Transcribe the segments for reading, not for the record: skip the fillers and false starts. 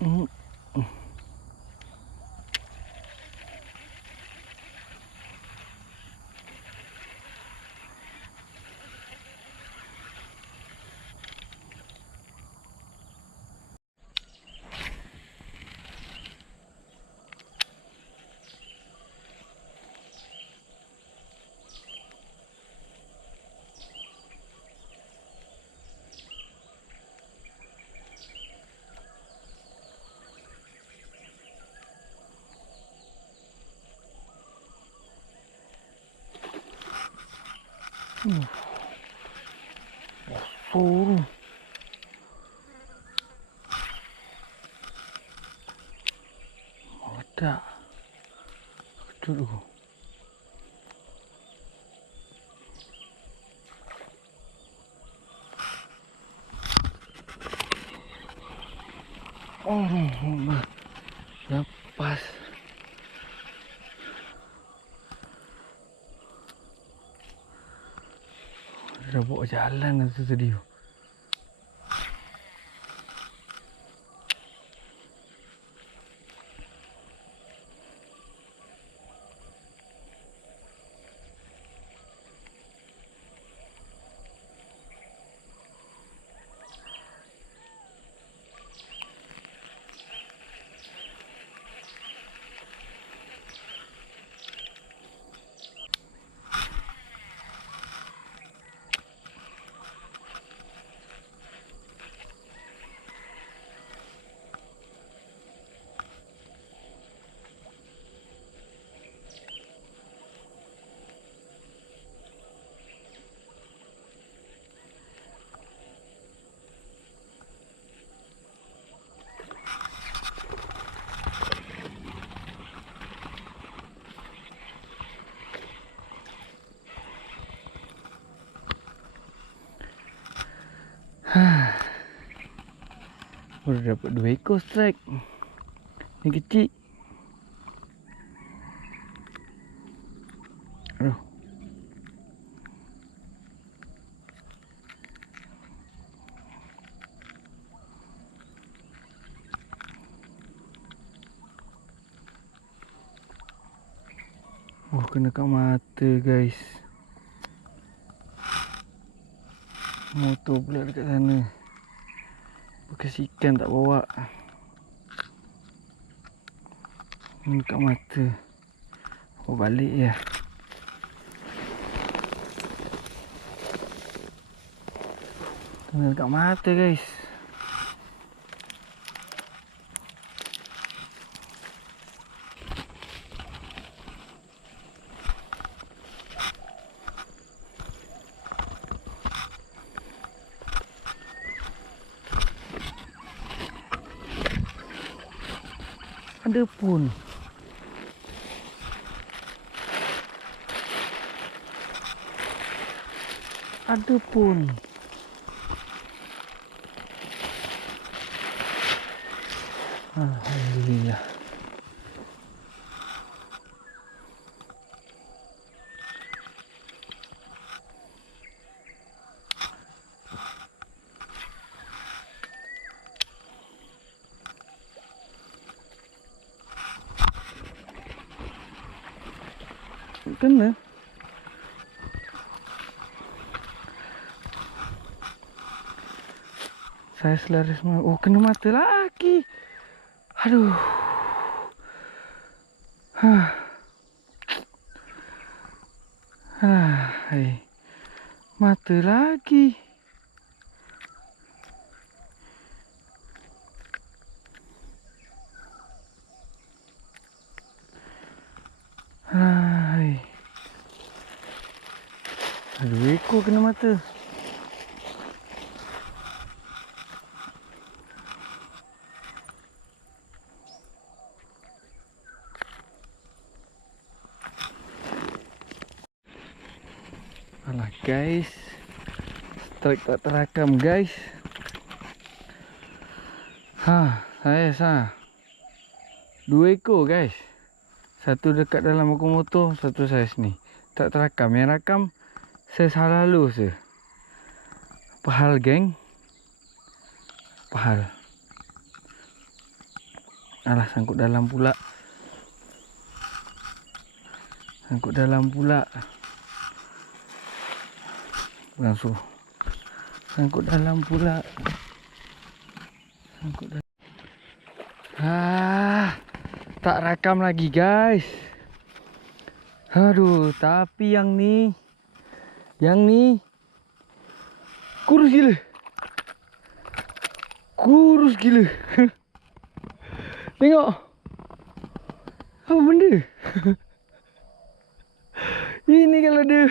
Hmm. Suruh. Ada. Dulu. Oh, lepas. Dah bawa jalan tu tadi. Baru dapat 2 ekor strike. Ni kecil. Aduh. Oh, kena kat mata guys. Motor pula dekat sana. Bekas ikan tak bawa. Ni kat mata. Oh, balik ya. Kena dekat mata guys. Ada pun. Ada pun. Alhamdulillah. Kena. Saya selaras. Oh, kena mata lagi. Aduh. Hai. Mata lagi. Hai. Aduh, ekor kena mata. Alah guys. Strike tak terakam guys. Saya 2 ekor guys. Satu dekat dalam aku motor, satu saya sini. Tak terakam. Yang rakam saya salah lalu je. Apa hal geng? Apa hal? Alah, sangkut dalam pula. Sangkut dalam pula. Langsung. Sangkut dalam pula. Sangkut dalam. Tak rakam lagi guys. Aduh, tapi yang ni kurus gila. Kurus gila. Tengok. Apa benda? Ini kalau dia.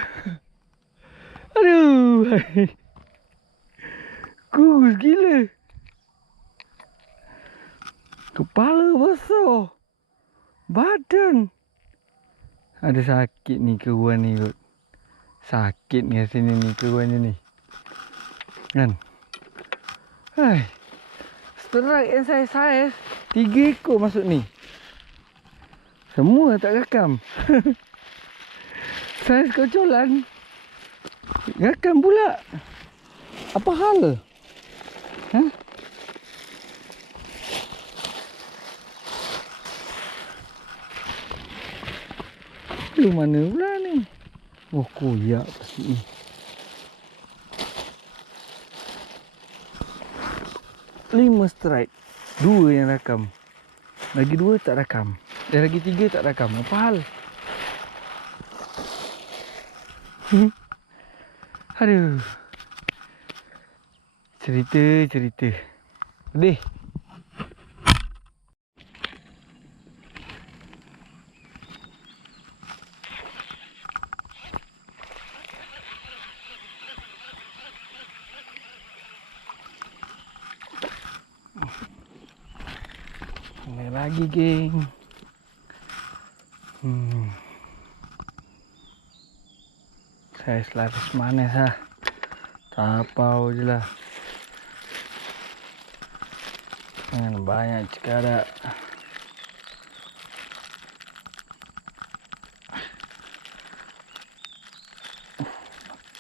Aduh. Kurus gila. Kepala besar. Badan. Ada sakit ni keruan ni kot. Sakit ni sini ni keruan ni. Kan? Hai. Strike yang saya 3 ekor masuk ni. Semua tak rakam. Saiz kocolan. Rakam pula. Apa hal? Ha? Lu mana pula ni? Oh, koyak pasti ni. Lima strike. 2 yang rakam. Lagi 2 tak rakam. Lagi 3 tak rakam. Apa hal? Aduh. Cerita. Pedih. Ini lagi geng. Saya selaris manis lah. Tapau je lah. Jangan banyak cekadak.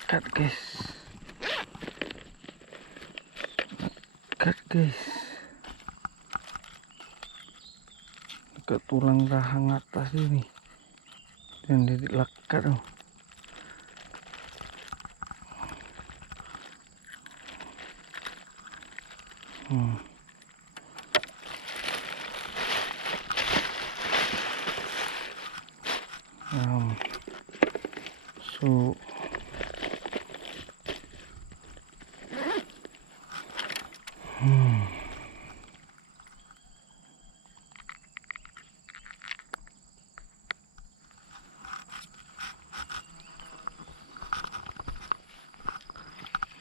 Cut guys. Cut guys. Dekat tulang rahang atas ini. Dan dia lekat tu. So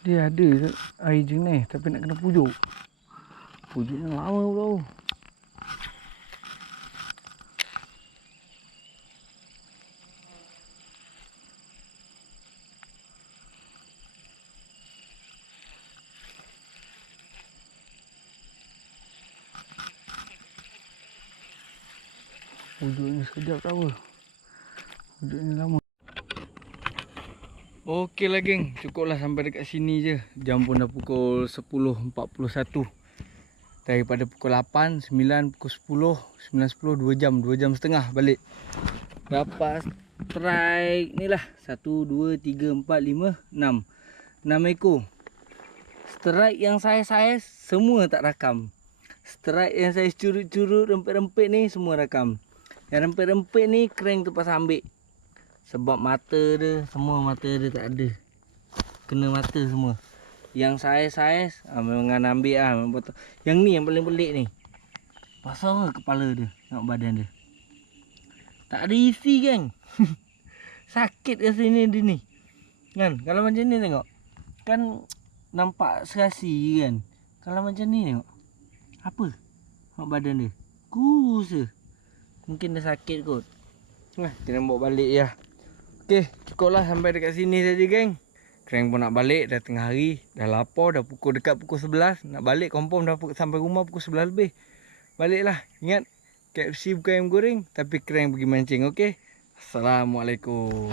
dia ada air jernih tapi nak kena pujuk. Pujuknya lama pula. Pujuknya sekejap tak apa. Pujuknya lama. Okey lah geng, cukuplah sampai dekat sini je. Jam pun dah pukul 10.41. Daripada pukul 8, 9, pukul 10, 9, 10, 2 jam, 2 jam setengah balik. Dapat strike ni lah. 1, 2, 3, 4, 5, 6. 6 ekor. Strike yang saya semua tak rakam. Strike yang saya curut-curut, rempit-rempit ni semua rakam. Yang rempit-rempit ni crank tu pasal ambil. Sebab mata dia, semua mata dia tak ada. Kena mata semua. Yang saya memang ambil lah. Yang ni yang paling pelik ni. Pasal kepala dia, tengok badan dia. Tak ada isi kan. Sakit kat sini dia ni. Kan, kalau macam ni tengok. Kan nampak serasi kan. Kalau macam ni tengok. Apa? Tengok badan dia. Kurus je. Mungkin dia sakit kot. Nah, kena bawa balik ya. Okey, cukuplah sampai dekat sini saja geng. Crank pun nak balik, dah tengah hari, dah lapar, dah dekat pukul 11. Nak balik confirm dah sampai rumah pukul 11 lebih. Baliklah. Ingat, KFC bukan ayam goreng, tapi crank pergi mancing, okey? Assalamualaikum.